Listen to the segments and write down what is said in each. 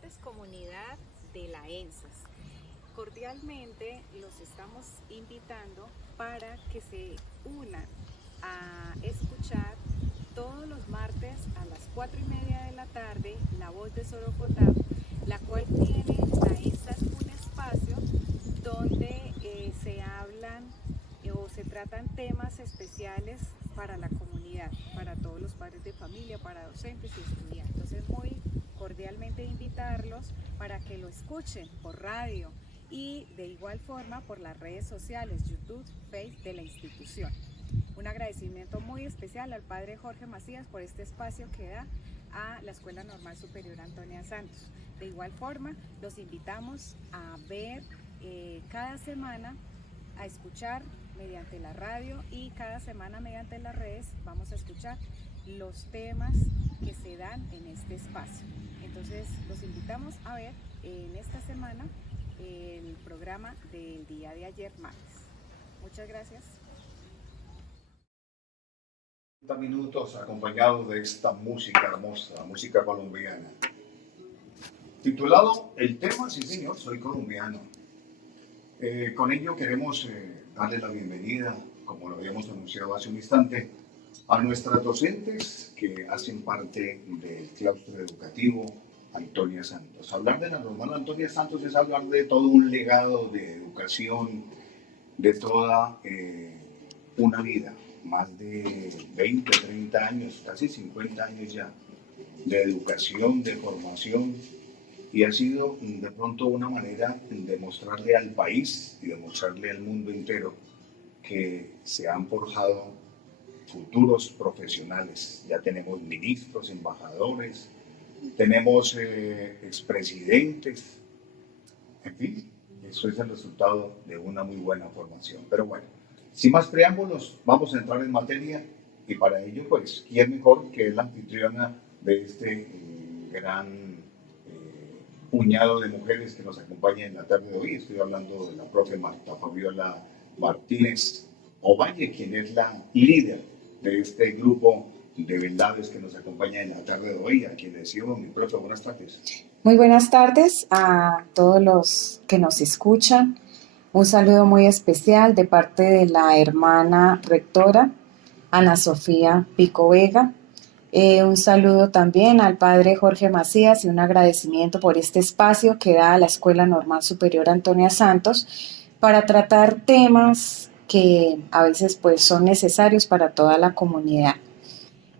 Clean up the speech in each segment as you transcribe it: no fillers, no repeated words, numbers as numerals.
tardes, comunidad de la ENSAS. Cordialmente los estamos invitando para que se unan a escuchar todos los martes a las 4:30 de la tarde La Voz de Sorocotá, la cual tiene la ENSAS un espacio donde se hablan o se tratan temas especiales para la comunidad, para todos los padres de familia, para docentes y estudiantes. Entonces, muy cordialmente invitarlos para que lo escuchen por radio y de igual forma por las redes sociales, YouTube, Facebook de la institución. Un agradecimiento muy especial al padre Jorge Macías por este espacio que da a la Escuela Normal Superior Antonia Santos. De igual forma, los invitamos a ver cada semana, a escuchar mediante la radio y cada semana mediante las redes vamos a escuchar los temas que se dan en este espacio. Entonces los invitamos a ver en esta semana el programa del día de ayer martes. Muchas gracias. 30 minutos acompañado de esta música hermosa, música colombiana. Titulado El tema, sí señor, soy colombiano. Con ello queremos darle la bienvenida, como lo habíamos anunciado hace un instante, a nuestras docentes que hacen parte del claustro educativo Antonia Santos. Hablar de la normal Antonia Santos es hablar de todo un legado de educación, de toda una vida, más de 20, 30 años, casi 50 años ya, de educación, de formación, y ha sido de pronto una manera de mostrarle al país y de mostrarle al mundo entero que se han forjado futuros profesionales. Ya tenemos ministros, embajadores, tenemos expresidentes, en fin, eso es el resultado de una muy buena formación. Pero bueno, sin más preámbulos, vamos a entrar en materia y para ello, pues, ¿quién mejor que la anfitriona de este gran puñado de mujeres que nos acompaña en la tarde de hoy? Estoy hablando de la profe Marta Fabiola Martínez Ovalle, quien es la líder de este grupo de beldades que nos acompaña en la tarde de hoy, a quien les digo, mi profe, buenas tardes. Muy buenas tardes a todos los que nos escuchan. Un saludo muy especial de parte de la hermana rectora, Ana Sofía Pico Vega. Un saludo también al padre Jorge Macías y un agradecimiento por este espacio que da a la Escuela Normal Superior Antonia Santos para tratar temas que a veces pues son necesarios para toda la comunidad.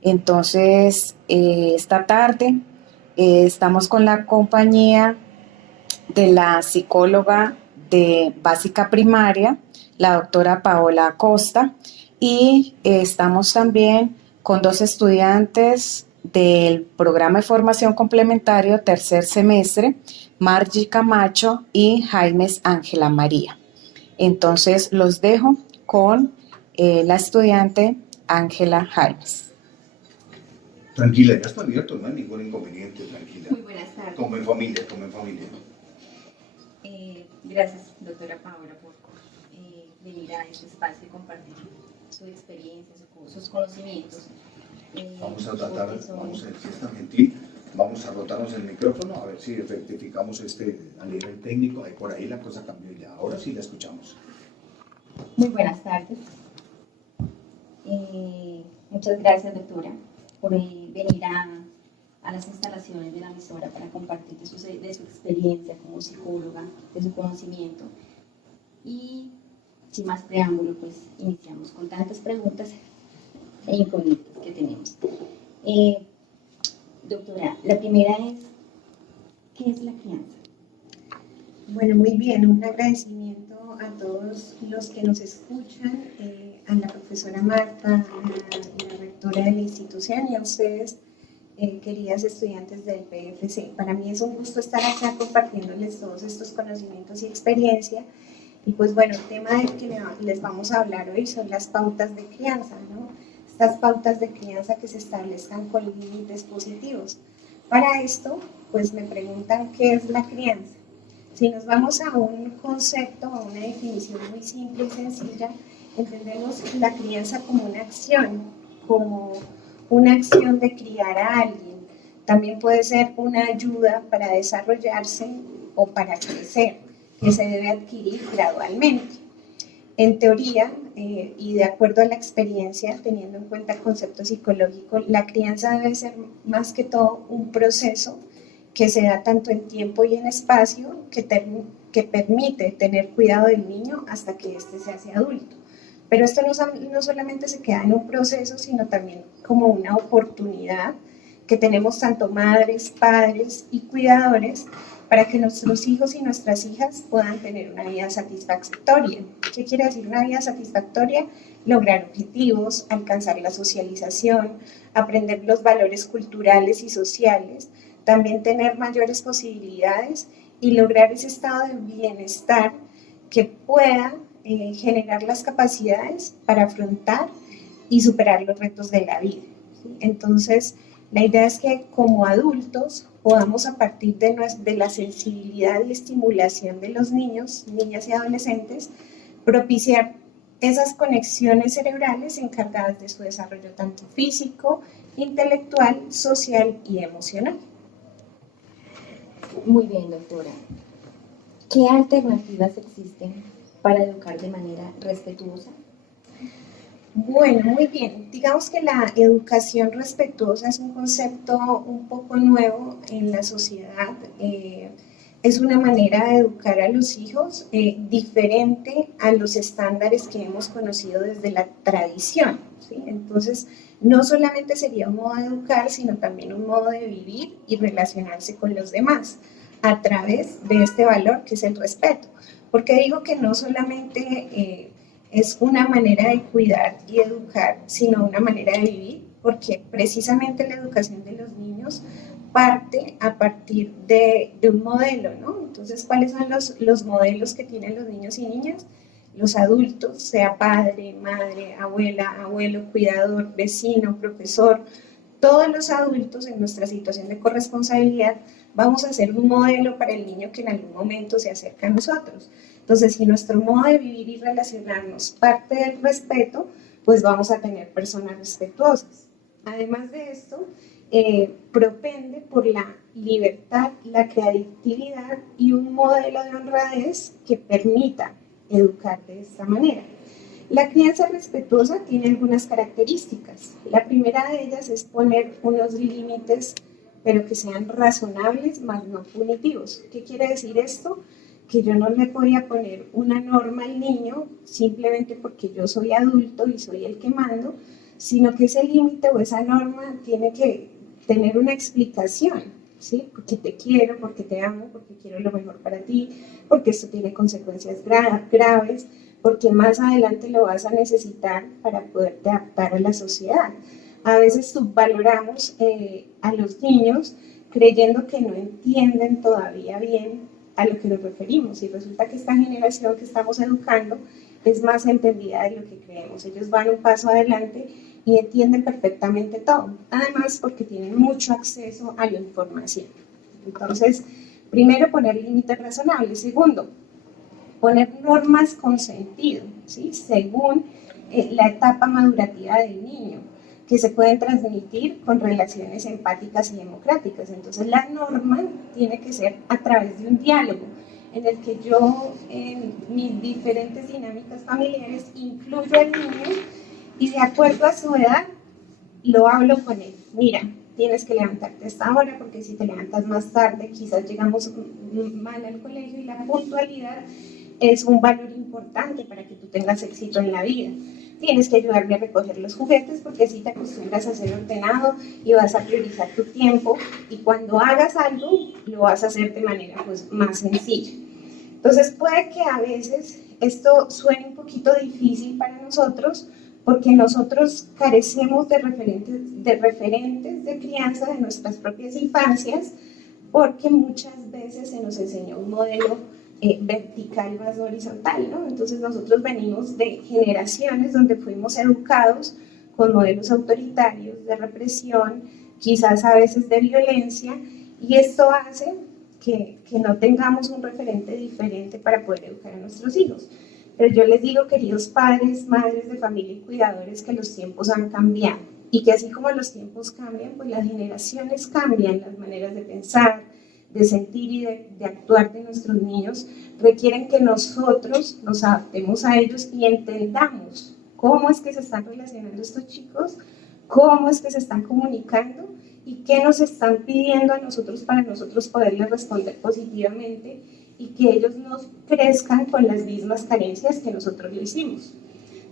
Entonces, esta tarde estamos con la compañía de la psicóloga de básica primaria, la doctora Paola Acosta, y estamos también con dos estudiantes del programa de formación complementario tercer semestre, Margie Camacho y Jaimes Ángela María. Entonces los dejo con la estudiante Ángela Jaimes. Tranquila, ya está abierto, no hay ningún inconveniente, tranquila. Muy buenas tardes. Como en familia, como en familia. Gracias, doctora Paola, por venir a este espacio y compartir su experiencia, sus conocimientos. Vamos a tratar, vamos a ver si es tan gentil, vamos a rotarnos el micrófono, a ver si rectificamos a nivel técnico. Ahí por ahí la cosa cambió ya, ahora sí la escuchamos. Muy buenas tardes. Muchas gracias, doctora, por venir a las instalaciones de la emisora para compartir de su experiencia como psicóloga, de su conocimiento. Y sin más preámbulo, pues iniciamos con tantas preguntas e incógnitas que tenemos. Doctora, la primera es, ¿qué es la crianza? Bueno, muy bien, un agradecimiento a todos los que nos escuchan, a la profesora Marta, a la rectora de la institución y a ustedes, queridas estudiantes del PFC. Para mí es un gusto estar acá compartiéndoles todos estos conocimientos y experiencia. Y pues bueno, el tema del que les vamos a hablar hoy son las pautas de crianza, ¿no? Estas pautas de crianza que se establezcan con límites positivos. Para esto, pues me preguntan qué es la crianza. Si nos vamos a un concepto, a una definición muy simple y sencilla, entendemos la crianza como una acción de criar a alguien, también puede ser una ayuda para desarrollarse o para crecer, que se debe adquirir gradualmente. En teoría, y de acuerdo a la experiencia, teniendo en cuenta el concepto psicológico, la crianza debe ser más que todo un proceso que se da tanto en tiempo y en espacio, que permite tener cuidado del niño hasta que éste se hace adulto. Pero esto no solamente se queda en un proceso, sino también como una oportunidad que tenemos tanto madres, padres y cuidadores para que nuestros hijos y nuestras hijas puedan tener una vida satisfactoria. ¿Qué quiere decir una vida satisfactoria? Lograr objetivos, alcanzar la socialización, aprender los valores culturales y sociales, también tener mayores posibilidades y lograr ese estado de bienestar que pueda generar las capacidades para afrontar y superar los retos de la vida. ¿Sí? Entonces, la idea es que como adultos podamos, a partir de la sensibilidad y estimulación de los niños, niñas y adolescentes, propiciar esas conexiones cerebrales encargadas de su desarrollo tanto físico, intelectual, social y emocional. Muy bien, doctora. ¿Qué alternativas existen para educar de manera respetuosa? Bueno, muy bien. Digamos que la educación respetuosa es un concepto un poco nuevo en la sociedad. Es una manera de educar a los hijos diferente a los estándares que hemos conocido desde la tradición, ¿sí? Entonces, no solamente sería un modo de educar, sino también un modo de vivir y relacionarse con los demás a través de este valor que es el respeto. Porque digo que no solamente es una manera de cuidar y educar, sino una manera de vivir, porque precisamente la educación de los niños parte a partir de un modelo, ¿no? Entonces, ¿cuáles son los modelos que tienen los niños y niñas? Los adultos, sea padre, madre, abuela, abuelo, cuidador, vecino, profesor, todos los adultos en nuestra situación de corresponsabilidad vamos a ser un modelo para el niño que en algún momento se acerca a nosotros. Entonces, si nuestro modo de vivir y relacionarnos parte del respeto, pues vamos a tener personas respetuosas. Además de esto, propende por la libertad, la creatividad y un modelo de honradez que permita educar de esta manera. La crianza respetuosa tiene algunas características. La primera de ellas es poner unos límites, pero que sean razonables, más no punitivos. ¿Qué quiere decir esto? Que yo no le voy a poner una norma al niño simplemente porque yo soy adulto y soy el que mando, sino que ese límite o esa norma tiene que tener una explicación, ¿sí? Porque te quiero, porque te amo, porque quiero lo mejor para ti, porque esto tiene consecuencias graves, porque más adelante lo vas a necesitar para poderte adaptar a la sociedad. A veces subvaloramos a los niños creyendo que no entienden todavía bien a lo que nos referimos, y resulta que esta generación que estamos educando es más entendida de lo que creemos. Ellos van un paso adelante y entienden perfectamente todo, además porque tienen mucho acceso a la información. Entonces, primero, poner límites razonables. Segundo, poner normas con sentido, ¿sí? Según la etapa madurativa del niño, que se pueden transmitir con relaciones empáticas y democráticas. Entonces, la norma tiene que ser a través de un diálogo en el que yo, en mis diferentes dinámicas familiares, incluyo al niño y de acuerdo a su edad, lo hablo con él. Mira, tienes que levantarte a esta hora porque si te levantas más tarde, quizás llegamos mal al colegio, y la puntualidad es un valor importante para que tú tengas éxito en la vida. Tienes que ayudarme a recoger los juguetes porque así te acostumbras a ser ordenado y vas a priorizar tu tiempo, y cuando hagas algo lo vas a hacer de manera pues más sencilla. Entonces puede que a veces esto suene un poquito difícil para nosotros porque nosotros carecemos de referentes de crianza de nuestras propias infancias, porque muchas veces se nos enseñó un modelo vertical más horizontal, ¿no? Entonces nosotros venimos de generaciones donde fuimos educados con modelos autoritarios de represión, quizás a veces de violencia, y esto hace que no tengamos un referente diferente para poder educar a nuestros hijos. Pero yo les digo, queridos padres, madres de familia y cuidadores, que los tiempos han cambiado. y que así como los tiempos cambian, pues las generaciones cambian, las maneras de pensar, de sentir y de actuar de nuestros niños requieren que nosotros nos adaptemos a ellos y entendamos cómo es que se están relacionando estos chicos, cómo es que se están comunicando y qué nos están pidiendo a nosotros para nosotros poderles responder positivamente y que ellos no crezcan con las mismas carencias que nosotros lo hicimos.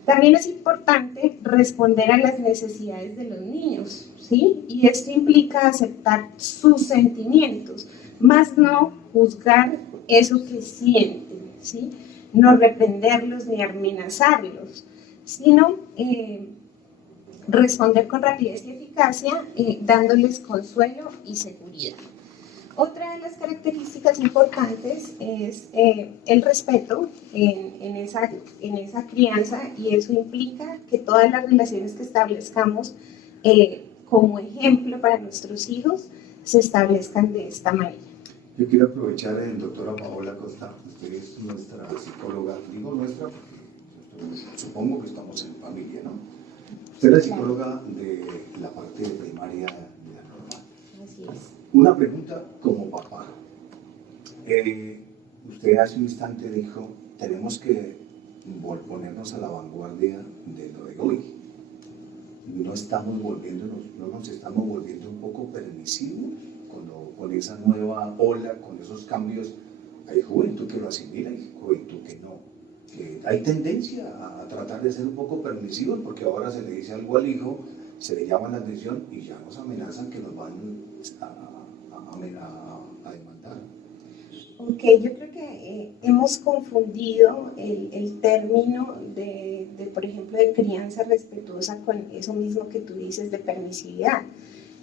También es importante responder a las necesidades de los niños, ¿sí? Y esto implica aceptar sus sentimientos, más no juzgar eso que sienten, ¿sí? No reprenderlos ni amenazarlos, sino responder con rapidez y eficacia, dándoles consuelo y seguridad. Otra de las características importantes es el respeto en esa crianza, y eso implica que todas las relaciones que establezcamos como ejemplo para nuestros hijos se establezcan de esta manera. Yo quiero aprovechar, doctora Paola Costa, usted es nuestra psicóloga, digo nuestra porque supongo que estamos en familia, ¿no? Usted es la psicóloga de la parte primaria de la normal. Así es. Una pregunta como papá. Usted hace un instante dijo, tenemos que ponernos a la vanguardia de lo de hoy. No nos estamos volviendo un poco permisivos con esa nueva ola, con esos cambios. Hay juventud que lo asimila y juventud que no. Hay tendencia a tratar de ser un poco permisivos porque ahora se le dice algo al hijo, se le llama la atención y ya nos amenazan que nos van a demandar. Ok, yo creo que hemos confundido el término de, por ejemplo, de crianza respetuosa con eso mismo que tú dices de permisividad.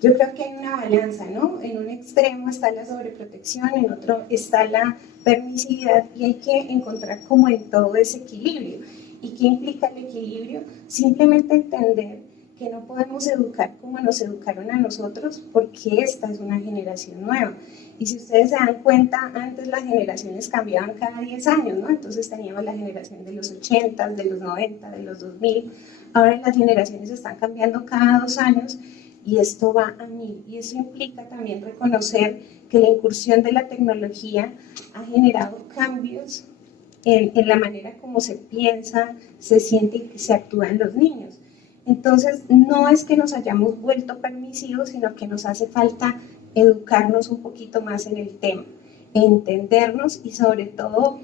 Yo creo que hay una balanza, ¿no? En un extremo está la sobreprotección, en otro está la permisividad, y hay que encontrar como en todo ese equilibrio. ¿Y qué implica el equilibrio? Simplemente entender que no podemos educar como nos educaron a nosotros, porque esta es una generación nueva. Y si ustedes se dan cuenta, antes las generaciones cambiaban cada 10 años, ¿no? Entonces teníamos la generación de los 80, de los 90, de los 2000. Ahora las generaciones están cambiando cada 2 años y esto va a 1000. Y eso implica también reconocer que la incursión de la tecnología ha generado cambios en la manera como se piensa, se siente y se actúa en los niños. Entonces, no es que nos hayamos vuelto permisivos, sino que nos hace falta educarnos un poquito más en el tema, entendernos y sobre todo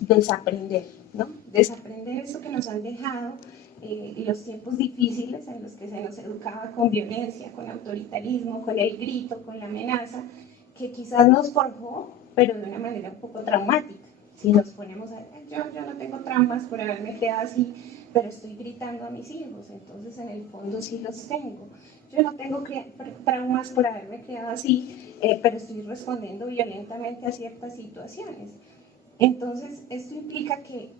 desaprender, ¿no? Desaprender eso que nos han dejado los tiempos difíciles en los que se nos educaba con violencia, con autoritarismo, con el grito, con la amenaza, que quizás nos forjó, pero de una manera un poco traumática. Si nos ponemos a yo no tengo traumas por haberme quedado así, pero estoy gritando a mis hijos, entonces en el fondo sí los tengo. Yo no tengo traumas por haberme quedado así, pero estoy respondiendo violentamente a ciertas situaciones. Entonces, esto implica que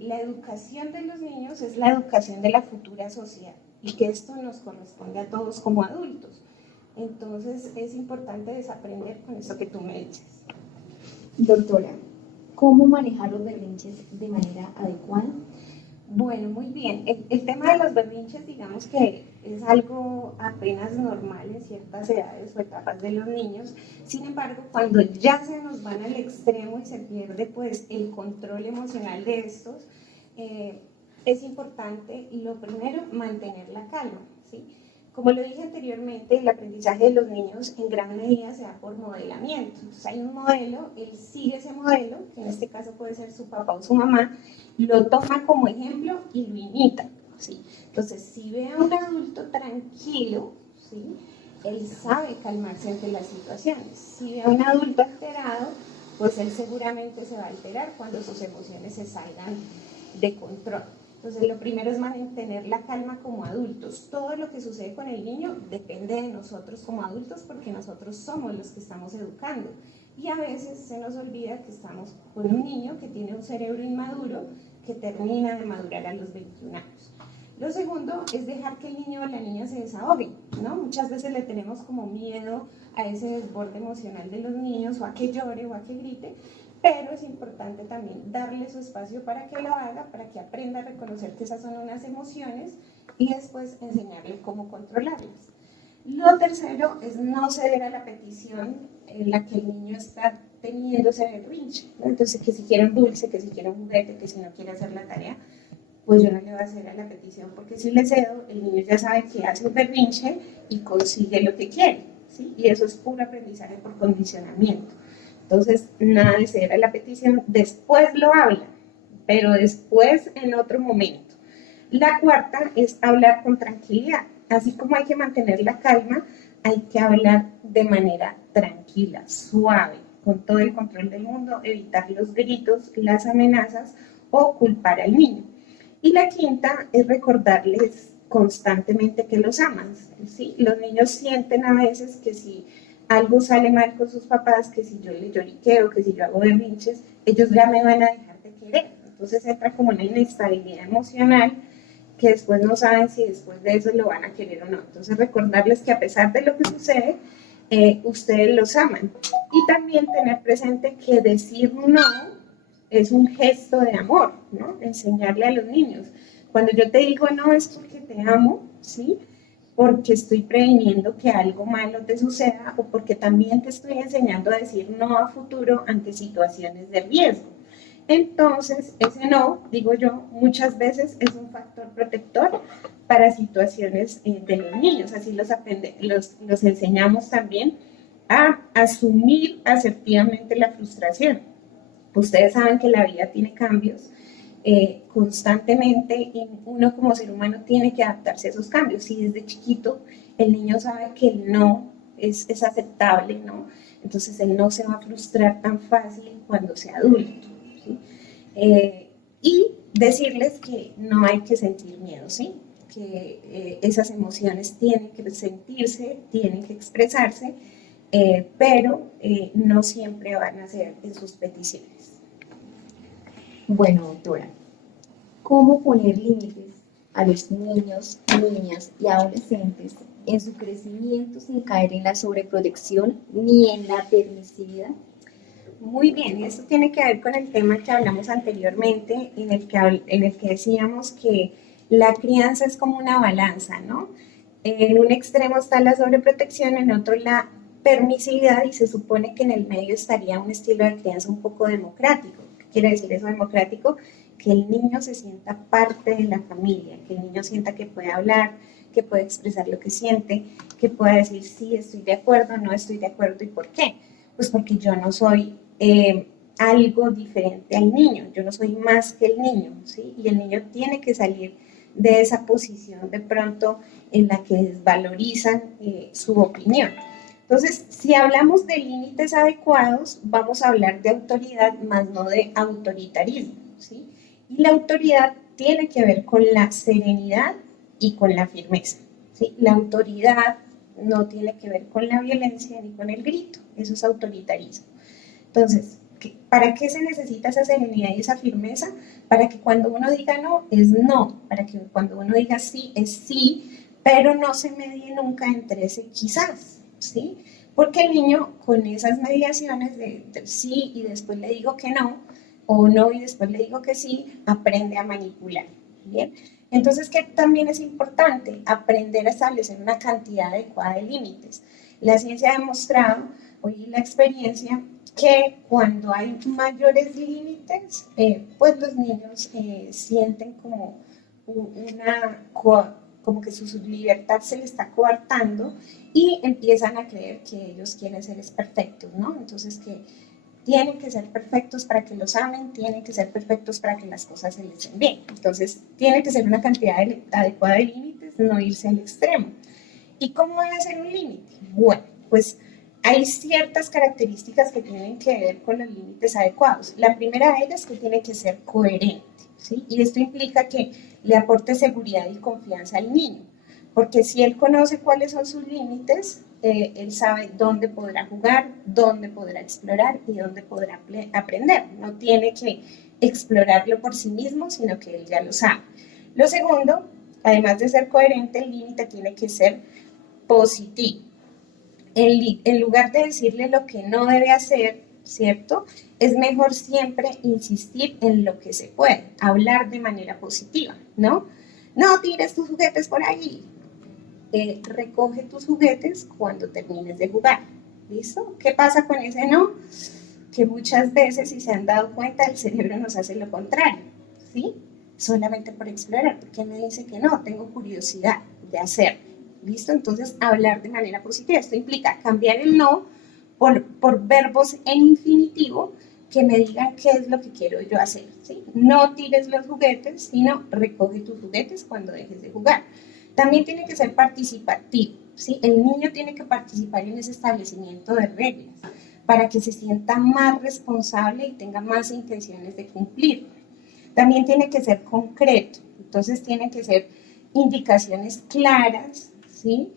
la educación de los niños es la educación de la futura sociedad y que esto nos corresponde a todos como adultos. Entonces, es importante desaprender con eso que tú me dices. Doctora, ¿cómo manejar los berrinches de manera adecuada? Bueno, muy bien. El tema de los berrinches, digamos que es algo apenas normal en ciertas edades o etapas de los niños. Sin embargo, cuando ya se nos van al extremo y se pierde pues el control emocional de estos, es importante, lo primero, mantener la calma, ¿sí? Como lo dije anteriormente, el aprendizaje de los niños en gran medida se da por modelamiento. Entonces hay un modelo, él sigue ese modelo, que en este caso puede ser su papá o su mamá, lo toma como ejemplo y lo imita, ¿sí? Entonces, si ve a un adulto tranquilo, ¿sí?, él sabe calmarse ante las situaciones. Si ve a un adulto alterado, pues él seguramente se va a alterar cuando sus emociones se salgan de control. Entonces, lo primero es mantener la calma como adultos. Todo lo que sucede con el niño depende de nosotros como adultos, porque nosotros somos los que estamos educando. Y a veces se nos olvida que estamos con un niño que tiene un cerebro inmaduro que termina de madurar a los 21 años. Lo segundo es dejar que el niño o la niña se desahogue, ¿no? Muchas veces le tenemos como miedo a ese desborde emocional de los niños, o a que llore o a que grite, pero es importante también darle su espacio para que lo haga, para que aprenda a reconocer que esas son unas emociones y después enseñarle cómo controlarlas. Lo tercero es no ceder a la petición en la que el niño está teniendo ese berrinche, ¿no? Entonces, que si quiere un dulce, que si quiere un juguete, que si no quiere hacer la tarea, pues yo no le voy a ceder a la petición, porque si le cedo, el niño ya sabe que hace un berrinche y consigue lo que quiere, ¿sí? Y eso es puro aprendizaje por condicionamiento. Entonces, nada de ceder a la petición, después lo habla, pero después en otro momento. La cuarta es hablar con tranquilidad. Así como hay que mantener la calma, hay que hablar de manera tranquila, suave, con todo el control del mundo, evitar los gritos, las amenazas o culpar al niño. Y la quinta es recordarles constantemente que los aman, ¿sí? Los niños sienten a veces que si algo sale mal con sus papás, que si yo les lloriqueo, que si yo hago berrinches, ellos ya me van a dejar de querer. Entonces entra como una inestabilidad emocional que después no saben si después de eso lo van a querer o no. Entonces recordarles que a pesar de lo que sucede, ustedes los aman. Y también tener presente que decir no es un gesto de amor, ¿no? Enseñarle a los niños. Cuando yo te digo no es porque te amo, ¿sí? Porque estoy previniendo que algo malo te suceda o porque también te estoy enseñando a decir no a futuro ante situaciones de riesgo. Entonces, ese no, digo yo, muchas veces es un factor protector para situaciones de los niños. Así los enseñamos también a asumir asertivamente la frustración. Ustedes saben que la vida tiene cambios constantemente y uno como ser humano tiene que adaptarse a esos cambios. Si desde chiquito el niño sabe que el no es aceptable, ¿no? Entonces él no se va a frustrar tan fácil cuando sea adulto. ¿Sí? Y decirles que no hay que sentir miedo, ¿sí? Que esas emociones tienen que sentirse, tienen que expresarse, pero no siempre van a ser en sus peticiones. Bueno, doctora, ¿cómo poner límites a los niños, niñas y adolescentes en su crecimiento sin caer en la sobreprotección ni en la permisividad? Muy bien, eso tiene que ver con el tema que hablamos anteriormente, en el que decíamos que la crianza es como una balanza, ¿no? En un extremo está la sobreprotección, en otro la permisividad, y se supone que en el medio estaría un estilo de crianza un poco democrático. ¿Qué quiere decir eso democrático? Que el niño se sienta parte de la familia, que el niño sienta que puede hablar, que puede expresar lo que siente, que pueda decir sí, estoy de acuerdo, no estoy de acuerdo, ¿y por qué? Pues porque yo no soy algo diferente al niño, yo no soy más que el niño, ¿sí? Y el niño tiene que salir de esa posición de pronto en la que desvalorizan su opinión. Entonces, si hablamos de límites adecuados, vamos a hablar de autoridad, más no de autoritarismo, ¿sí? Y la autoridad tiene que ver con la serenidad y con la firmeza, ¿sí? La autoridad no tiene que ver con la violencia ni con el grito, eso es autoritarismo. Entonces, ¿para qué se necesita esa serenidad y esa firmeza? Para que cuando uno diga no, es no, para que cuando uno diga sí, es sí, pero no se medie nunca entre ese quizás, ¿sí? Porque el niño con esas mediaciones de sí y después le digo que no, o no y después le digo que sí, aprende a manipular, ¿bien? Entonces, ¿qué también es importante? Aprender a establecer una cantidad adecuada de límites. La ciencia ha demostrado, hoy la experiencia, que cuando hay mayores límites, pues los niños sienten como como que su libertad se le está coartando y empiezan a creer que ellos quieren ser perfectos, ¿no? Entonces que tienen que ser perfectos para que los amen, tienen que ser perfectos para que las cosas se les den bien. Entonces tiene que ser una cantidad adecuada de límites, no irse al extremo. ¿Y cómo debe ser un límite? Bueno, pues hay ciertas características que tienen que ver con los límites adecuados. La primera de ellas es que tiene que ser coherente, ¿sí? Y esto implica que le aporte seguridad y confianza al niño, porque si él conoce cuáles son sus límites, él sabe dónde podrá jugar, dónde podrá explorar y dónde podrá aprender. No tiene que explorarlo por sí mismo, sino que él ya lo sabe. Lo segundo, además de ser coherente, el límite tiene que ser positivo. En lugar de decirle lo que no debe hacer, ¿cierto? Es mejor siempre insistir en lo que se puede, hablar de manera positiva, ¿no? no tires tus juguetes por ahí. Recoge tus juguetes cuando termines de jugar. ¿Listo? ¿Qué pasa con ese no? Que muchas veces, si se han dado cuenta, el cerebro nos hace lo contrario, ¿sí? Solamente por explorar, porque me dice que no, tengo curiosidad de hacerlo. ¿Listo? Entonces, hablar de manera positiva. Esto implica cambiar el no por verbos en infinitivo que me digan qué es lo que quiero yo hacer, ¿sí? No tires los juguetes, sino recoge tus juguetes cuando dejes de jugar. También tiene que ser participativo, ¿sí? El niño tiene que participar en ese establecimiento de reglas para que se sienta más responsable y tenga más intenciones de cumplir. También tiene que ser concreto, entonces tienen que ser indicaciones claras, ¿sí?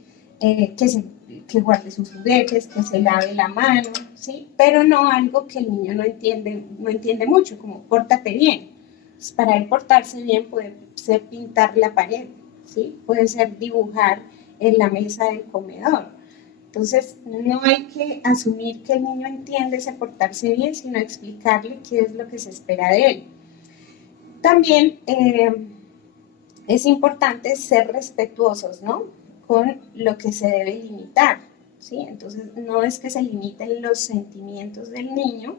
Que guarde sus juguetes, que se lave la mano, ¿sí? Pero no algo que el niño no entiende mucho, como pórtate bien. Pues para él portarse bien puede ser pintar la pared, ¿sí? Puede ser dibujar en la mesa del comedor. Entonces, no hay que asumir que el niño entiende ese portarse bien, sino explicarle qué es lo que se espera de él. También es importante ser respetuosos, ¿no? Con lo que se debe limitar, ¿sí? Entonces, no es que se limiten los sentimientos del niño,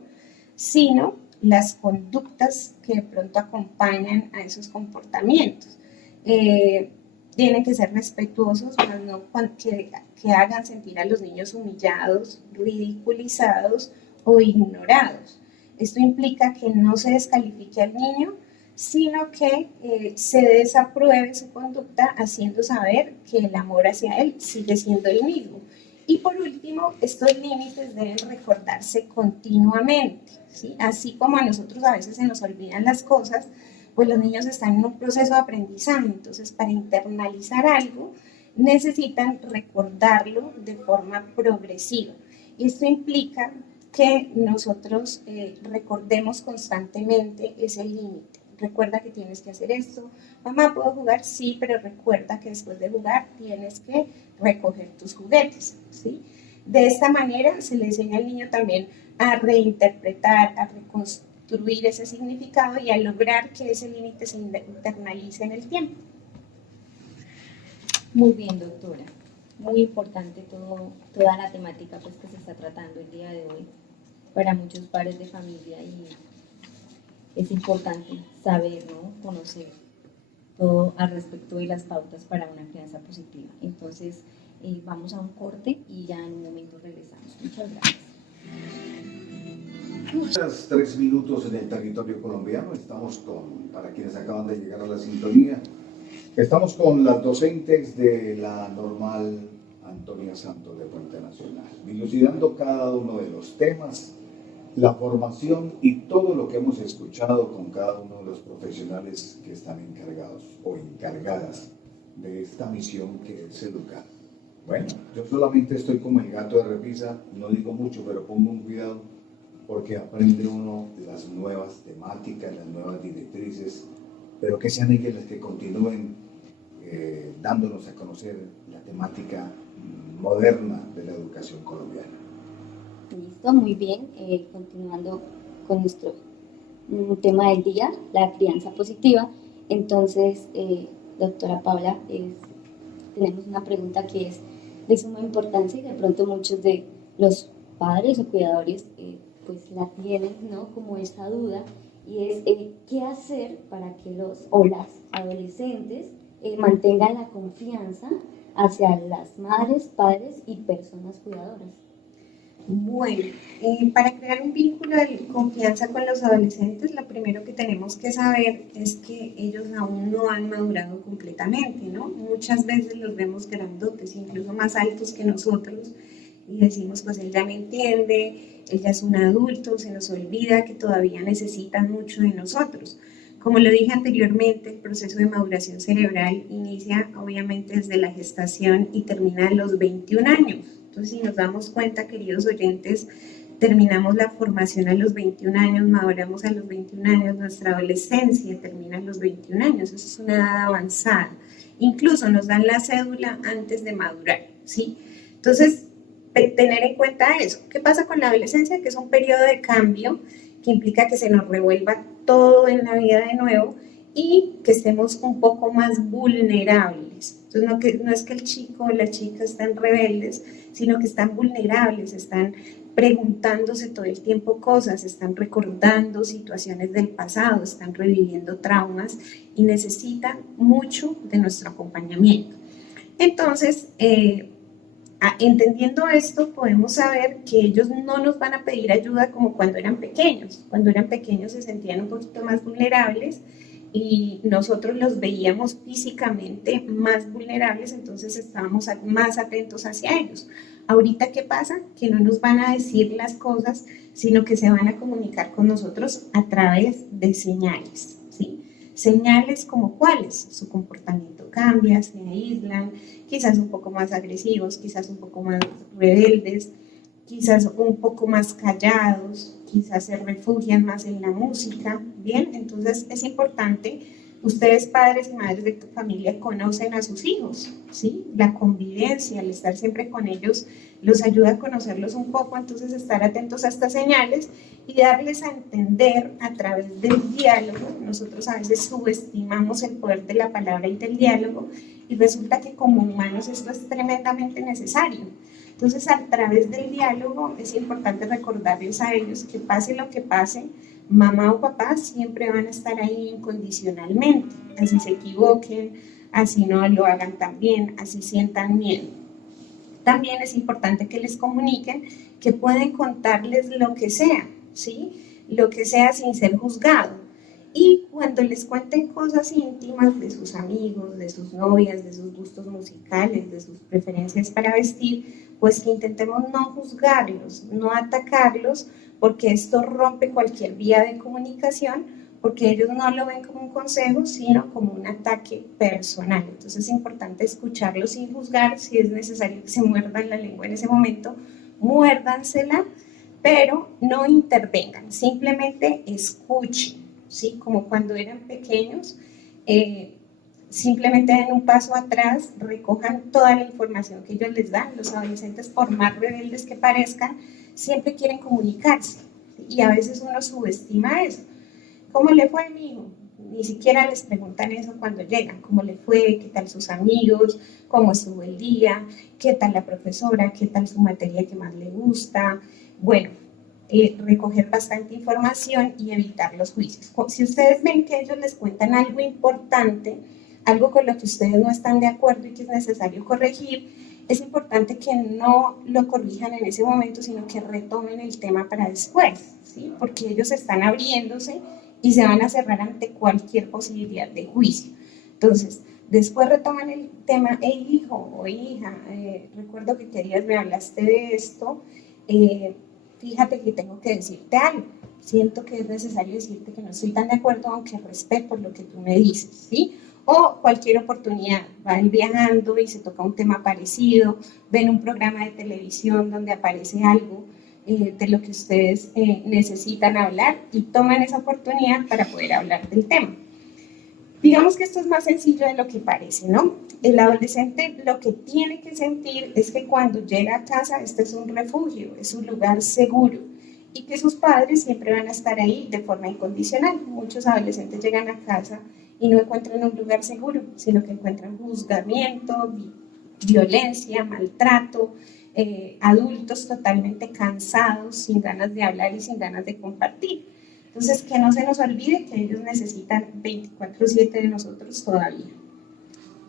sino las conductas que de pronto acompañan a esos comportamientos. Tienen que ser respetuosos, mas no que hagan sentir a los niños humillados, ridiculizados o ignorados. Esto implica que no se descalifique al niño, sino que se desapruebe su conducta haciendo saber que el amor hacia él sigue siendo el mismo. Y por último, estos límites deben recordarse continuamente, ¿sí? Así como a nosotros a veces se nos olvidan las cosas, pues los niños están en un proceso de aprendizaje, entonces para internalizar algo necesitan recordarlo de forma progresiva. Y esto implica que nosotros recordemos constantemente ese límite. Recuerda que tienes que hacer esto. Mamá, ¿puedo jugar? Sí, pero recuerda que después de jugar tienes que recoger tus juguetes, ¿sí? De esta manera se le enseña al niño también a reinterpretar, a reconstruir ese significado y a lograr que ese límite se internalice en el tiempo. Muy bien, doctora. Muy importante toda la temática pues, que se está tratando el día de hoy para muchos padres de familia y es importante saber, ¿no? Conocer todo al respecto de las pautas para una crianza positiva. Entonces, vamos a un corte y ya en un momento regresamos. Muchas gracias. 3 minutos en el territorio colombiano. Estamos para quienes acaban de llegar a la sintonía, estamos con las docentes de la Normal Antonia Santos de Puente Nacional, dilucidando cada uno de los temas, la formación y todo lo que hemos escuchado con cada uno de los profesionales que están encargados o encargadas de esta misión que es educar. Bueno, yo solamente estoy como el gato de repisa, no digo mucho, pero pongo un cuidado porque aprende uno las nuevas temáticas, las nuevas directrices, pero que sean ellas las que continúen dándonos a conocer la temática moderna de la educación colombiana. Listo, muy bien. Continuando con nuestro tema del día, la crianza positiva. Entonces, doctora Paula, tenemos una pregunta que es de suma importancia y de pronto muchos de los padres o cuidadores pues la tienen, ¿no? Como esa duda y es ¿qué hacer para que las adolescentes mantengan la confianza hacia las madres, padres y personas cuidadoras? Bueno, para crear un vínculo de confianza con los adolescentes, lo primero que tenemos que saber es que ellos aún no han madurado completamente, ¿no? Muchas veces los vemos grandotes, incluso más altos que nosotros, y decimos, pues él ya me entiende, él ya es un adulto, se nos olvida que todavía necesitan mucho de nosotros. Como lo dije anteriormente, el proceso de maduración cerebral inicia obviamente desde la gestación y termina a los 21 años. Entonces, si nos damos cuenta, queridos oyentes, terminamos la formación a los 21 años, maduramos a los 21 años, nuestra adolescencia termina a los 21 años, eso es una edad avanzada. Incluso nos dan la cédula antes de madurar, ¿sí? Entonces, tener en cuenta eso. ¿Qué pasa con la adolescencia? Que es un periodo de cambio que implica que se nos revuelva todo en la vida de nuevo y que estemos un poco más vulnerables. Entonces, no es que el chico o la chica están rebeldes, sino que están vulnerables, están preguntándose todo el tiempo cosas, están recordando situaciones del pasado, están reviviendo traumas y necesitan mucho de nuestro acompañamiento. Entonces, entendiendo esto, podemos saber que ellos no nos van a pedir ayuda como cuando eran pequeños. Cuando eran pequeños se sentían un poquito más vulnerables y nosotros los veíamos físicamente más vulnerables, entonces estábamos más atentos hacia ellos. Ahorita, ¿qué pasa? Que no nos van a decir las cosas, sino que se van a comunicar con nosotros a través de señales, ¿sí? Señales como cuáles, su comportamiento cambia, se aíslan, quizás un poco más agresivos, quizás un poco más rebeldes, quizás un poco más callados, quizás se refugian más en la música, ¿bien? Entonces es importante, ustedes padres y madres de tu familia conocen a sus hijos, ¿sí? La convivencia, el estar siempre con ellos los ayuda a conocerlos un poco, entonces estar atentos a estas señales y darles a entender a través del diálogo. Nosotros a veces subestimamos el poder de la palabra y del diálogo y resulta que como humanos esto es tremendamente necesario. Entonces, a través del diálogo es importante recordarles a ellos que pase lo que pase, mamá o papá siempre van a estar ahí incondicionalmente, así se equivoquen, así no lo hagan tan bien, así sientan miedo. También es importante que les comuniquen que pueden contarles lo que sea, ¿sí? Lo que sea sin ser juzgado. Y cuando les cuenten cosas íntimas de sus amigos, de sus novias, de sus gustos musicales, de sus preferencias para vestir, pues que intentemos no juzgarlos, no atacarlos, porque esto rompe cualquier vía de comunicación, porque ellos no lo ven como un consejo, sino como un ataque personal. Entonces es importante escucharlos sin juzgar, si es necesario que se muerdan la lengua en ese momento, muérdansela, pero no intervengan, simplemente escuchen, ¿sí? Como cuando eran pequeños, simplemente den un paso atrás, recojan toda la información que ellos les dan. Los adolescentes, por más rebeldes que parezcan, siempre quieren comunicarse y a veces uno subestima eso. ¿Cómo le fue a mi hijo? Ni siquiera les preguntan eso cuando llegan. ¿Cómo le fue? ¿Qué tal sus amigos? ¿Cómo estuvo el día? ¿Qué tal la profesora? ¿Qué tal su materia que más le gusta? Bueno, recoger bastante información y evitar los juicios. Si ustedes ven que ellos les cuentan algo importante, algo con lo que ustedes no están de acuerdo y que es necesario corregir, es importante que no lo corrijan en ese momento, sino que retomen el tema para después, ¿sí? Porque ellos están abriéndose y se van a cerrar ante cualquier posibilidad de juicio. Entonces, después retoman el tema, hey hijo o hija, recuerdo que querías, me hablaste de esto, fíjate que tengo que decirte algo, siento que es necesario decirte que no estoy tan de acuerdo, aunque respeto lo que tú me dices, ¿sí? O cualquier oportunidad, van viajando y se toca un tema parecido, ven un programa de televisión donde aparece algo de lo que ustedes necesitan hablar y toman esa oportunidad para poder hablar del tema. Digamos que esto es más sencillo de lo que parece, ¿no? El adolescente lo que tiene que sentir es que cuando llega a casa, este es un refugio, es un lugar seguro y que sus padres siempre van a estar ahí de forma incondicional. Muchos adolescentes llegan a casa y no encuentran un lugar seguro, sino que encuentran juzgamiento, violencia, maltrato, adultos totalmente cansados, sin ganas de hablar y sin ganas de compartir. Entonces, que no se nos olvide que ellos necesitan 24/7 de nosotros todavía.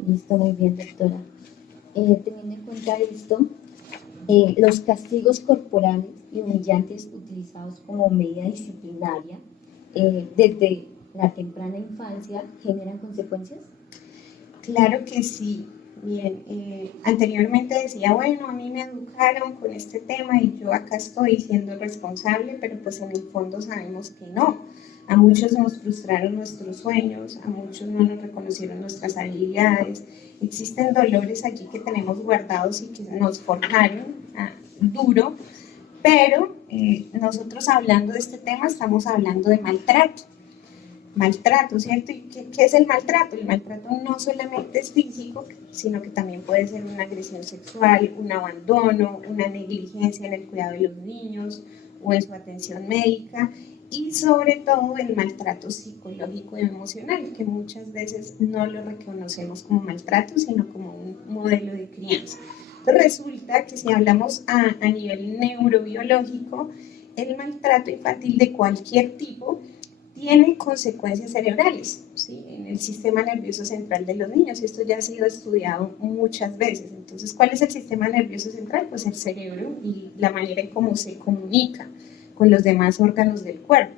Listo, muy bien, doctora. Teniendo en cuenta esto, los castigos corporales y humillantes utilizados como medida disciplinaria desde la temprana infancia generan consecuencias. Claro que sí. Bien, anteriormente decía, bueno, a mí me educaron con este tema y yo acá estoy siendo responsable, pero pues en el fondo sabemos que no. A muchos nos frustraron nuestros sueños, a muchos no nos reconocieron nuestras habilidades. Existen dolores allí que tenemos guardados y que nos forjaron duro, pero nosotros hablando de este tema estamos hablando de maltrato. Maltrato, ¿cierto? ¿Y qué es el maltrato? El maltrato no solamente es físico, sino que también puede ser una agresión sexual, un abandono, una negligencia en el cuidado de los niños o en su atención médica. y sobre todo el maltrato psicológico y emocional, que muchas veces no lo reconocemos como maltrato, sino como un modelo de crianza. Entonces resulta que si hablamos a nivel neurobiológico, el maltrato infantil de cualquier tipo tiene consecuencias cerebrales, ¿sí?, en el sistema nervioso central de los niños. Esto ya ha sido estudiado muchas veces. Entonces, ¿cuál es el sistema nervioso central? Pues el cerebro y la manera en cómo se comunica con los demás órganos del cuerpo.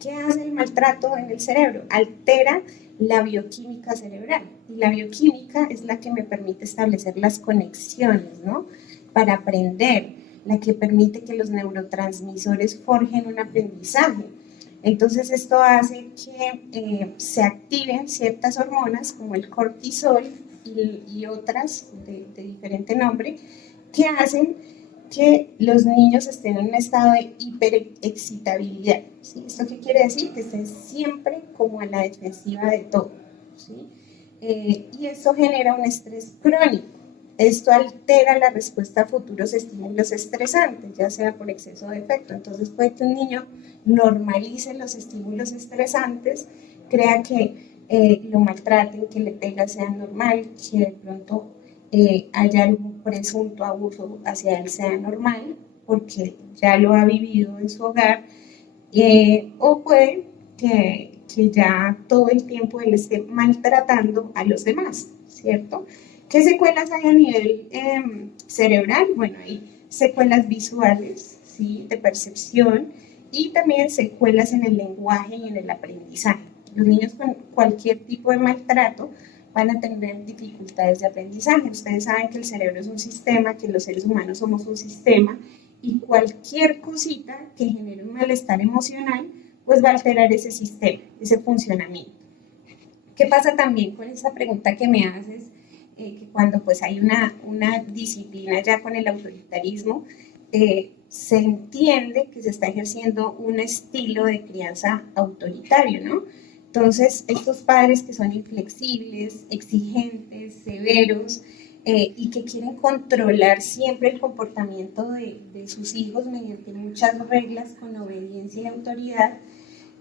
¿Qué hace el maltrato en el cerebro? Altera la bioquímica cerebral. Y la bioquímica es la que me permite establecer las conexiones, ¿no?, para aprender, la que permite que los neurotransmisores forjen un aprendizaje. Entonces esto hace que se activen ciertas hormonas como el cortisol y otras de diferente nombre, que hacen que los niños estén en un estado de hiperexcitabilidad, ¿sí? ¿Esto qué quiere decir? Que estén siempre como a la defensiva de todo, ¿sí? Y eso genera un estrés crónico. Esto altera la respuesta a futuros estímulos estresantes, ya sea por exceso o defecto. Entonces puede que un niño normalice los estímulos estresantes, crea que lo maltraten, que le pega sea normal, que de pronto haya algún presunto abuso hacia él sea normal, porque ya lo ha vivido en su hogar, o puede que ya todo el tiempo él esté maltratando a los demás, ¿cierto? ¿Qué secuelas hay a nivel cerebral? Bueno, hay secuelas visuales, ¿sí?, de percepción, y también secuelas en el lenguaje y en el aprendizaje. Los niños con cualquier tipo de maltrato van a tener dificultades de aprendizaje. Ustedes saben que el cerebro es un sistema, que los seres humanos somos un sistema, y cualquier cosita que genere un malestar emocional, pues va a alterar ese sistema, ese funcionamiento. ¿Qué pasa también con esa pregunta que me haces? Que cuando pues hay una disciplina ya con el autoritarismo, se entiende que se está ejerciendo un estilo de crianza autoritario, ¿no? Entonces, estos padres que son inflexibles, exigentes, severos, y que quieren controlar siempre el comportamiento de sus hijos mediante muchas reglas con obediencia y autoridad,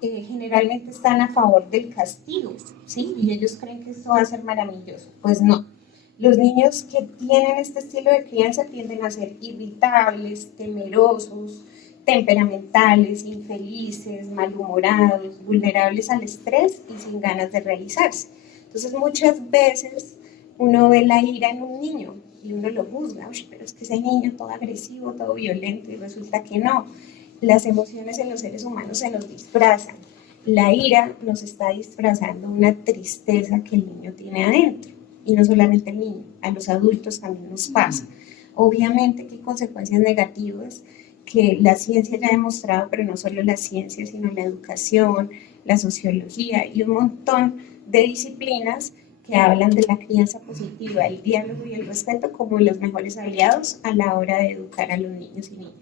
generalmente están a favor del castigo, ¿sí? Y ellos creen que esto va a ser maravilloso. Pues no. Los niños que tienen este estilo de crianza tienden a ser irritables, temerosos, temperamentales, infelices, malhumorados, vulnerables al estrés y sin ganas de realizarse. Entonces muchas veces uno ve la ira en un niño y uno lo juzga, pero es que ese niño todo agresivo, todo violento, y resulta que no. Las emociones en los seres humanos se nos disfrazan. La ira nos está disfrazando una tristeza que el niño tiene adentro. Y no solamente el niño, a los adultos también nos pasa. Obviamente que hay consecuencias negativas que la ciencia ya ha demostrado, pero no solo la ciencia, sino la educación, la sociología y un montón de disciplinas que hablan de la crianza positiva, el diálogo y el respeto como los mejores aliados a la hora de educar a los niños y niñas.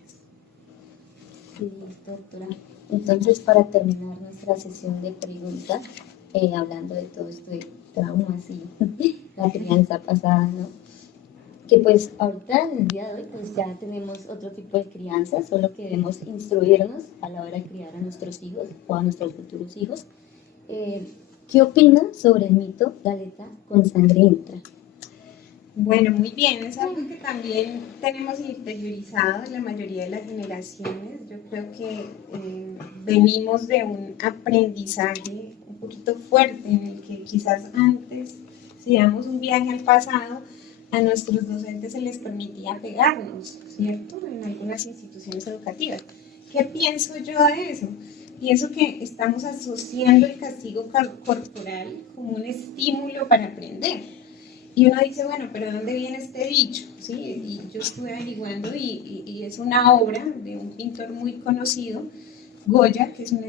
Sí, doctora. Entonces, para terminar nuestra sesión de preguntas, hablando de todo esto de traumas y la crianza pasada, ¿no? Que pues ahorita en el día de hoy pues ya tenemos otro tipo de crianza, solo que debemos instruirnos a la hora de criar a nuestros hijos o a nuestros futuros hijos. ¿Qué opina sobre el mito la letra con sangre entra? Bueno, muy bien, es algo que también tenemos interiorizado en la mayoría de las generaciones. Yo creo que venimos de un aprendizaje un poquito fuerte en el que quizás antes, si damos un viaje al pasado, a nuestros docentes se les permitía pegarnos, ¿cierto?, en algunas instituciones educativas. ¿Qué pienso yo de eso? Pienso que estamos asociando el castigo corporal como un estímulo para aprender. Y uno dice, bueno, pero ¿de dónde viene este dicho? ¿Sí? Y yo estuve averiguando y es una obra de un pintor muy conocido, Goya, que es un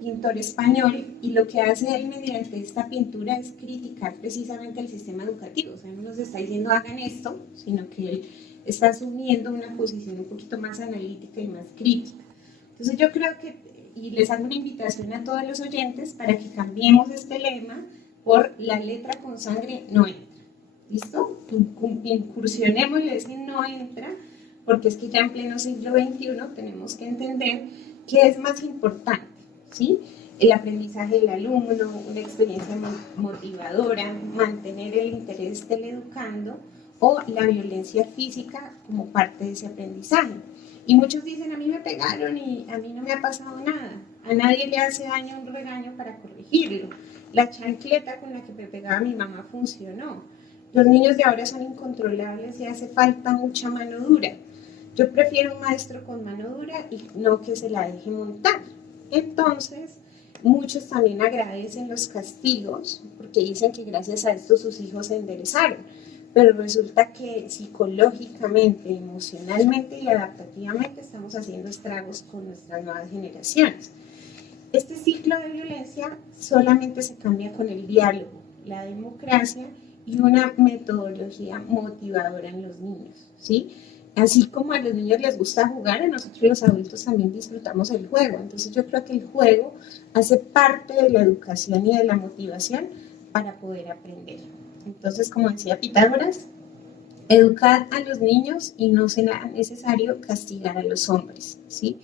pintor español, y lo que hace él mediante esta pintura es criticar precisamente el sistema educativo. O sea, no nos está diciendo hagan esto, sino que él está asumiendo una posición un poquito más analítica y más crítica. Entonces yo creo que, y les hago una invitación a todos los oyentes para que cambiemos este lema por la letra con sangre no entra. ¿Listo? Incursionemos y ese no entra, porque es que ya en pleno siglo XXI tenemos que entender qué es más importante, ¿sí? El aprendizaje del alumno, una experiencia motivadora, mantener el interés del educando o la violencia física como parte de ese aprendizaje. Y muchos dicen, a mí me pegaron y a mí no me ha pasado nada. A nadie le hace daño un regaño para corregirlo. La chancleta con la que me pegaba mi mamá funcionó. Los niños de ahora son incontrolables y hace falta mucha mano dura. Yo prefiero un maestro con mano dura y no que se la deje montar. Entonces, muchos también agradecen los castigos porque dicen que gracias a esto sus hijos se enderezaron. Pero resulta que psicológicamente, emocionalmente y adaptativamente estamos haciendo estragos con nuestras nuevas generaciones. Este ciclo de violencia solamente se cambia con el diálogo, la democracia y una metodología motivadora en los niños, ¿sí? Así como a los niños les gusta jugar, a nosotros los adultos también disfrutamos el juego. Entonces yo creo que el juego hace parte de la educación y de la motivación para poder aprender. Entonces, como decía Pitágoras, educar a los niños y no será necesario castigar a los hombres, ¿sí?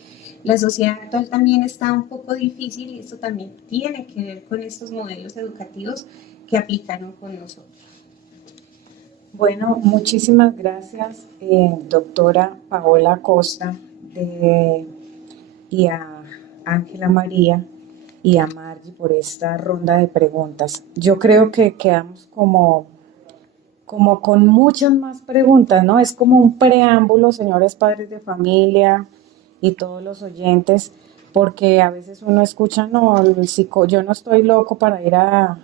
La sociedad actual también está un poco difícil y esto también tiene que ver con estos modelos educativos que aplicaron con nosotros. Bueno, muchísimas gracias, doctora Paola Costa, y a Ángela María y a Margie por esta ronda de preguntas. Yo creo que quedamos como con muchas más preguntas, ¿no? Es como un preámbulo, señores padres de familia y todos los oyentes, porque a veces uno escucha, no, yo no estoy loco para ir a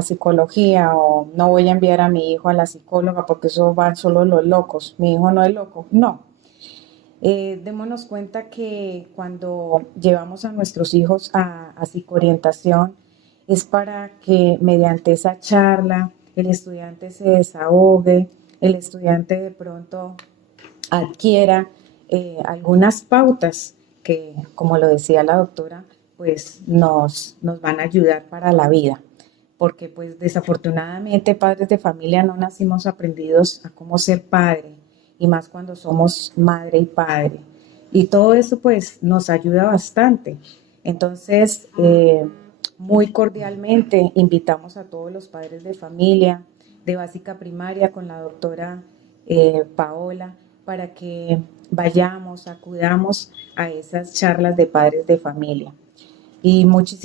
psicología, o no voy a enviar a mi hijo a la psicóloga porque eso van solo los locos, mi hijo no es loco, no. Démonos cuenta que cuando llevamos a nuestros hijos a psicoorientación es para que mediante esa charla el estudiante se desahogue, el estudiante de pronto adquiera algunas pautas que, como lo decía la doctora, pues nos van a ayudar para la vida. Porque pues desafortunadamente padres de familia no nacimos aprendidos a cómo ser padre, y más cuando somos madre y padre. Y todo eso pues nos ayuda bastante. Entonces, muy cordialmente invitamos a todos los padres de familia de básica primaria con la doctora Paola para que vayamos, acudamos a esas charlas de padres de familia. Y muchísimas